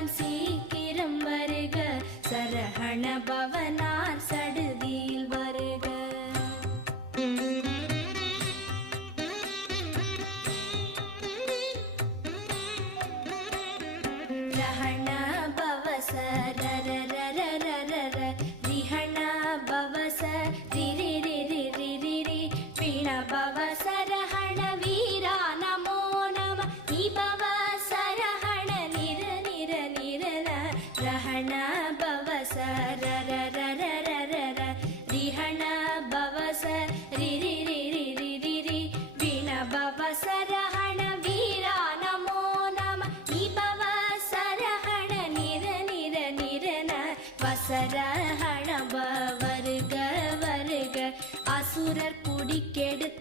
வருவான் சீக்கிரம் வருக, சரஹண பவனார் சடுதியில் வருக. ரஹண பவச ரரரரரரர, ரிஹண பவச ரிரிரிரிரிரிரி, பிண பவச ரஹண வீரா நமோ நம, நிபவ சரஹண நிர நிர நிரன, ரஹண பவச ரரரரரரர, ரிஹண பவச ரிரிரிரிரிரிரி, பிண பவச ரஹண வீரா நமோ நம, நிபவ சரஹண நிர நிர நிரன, வசரஹண வருக வருக, அசுரர் குடிக்கெடுத்த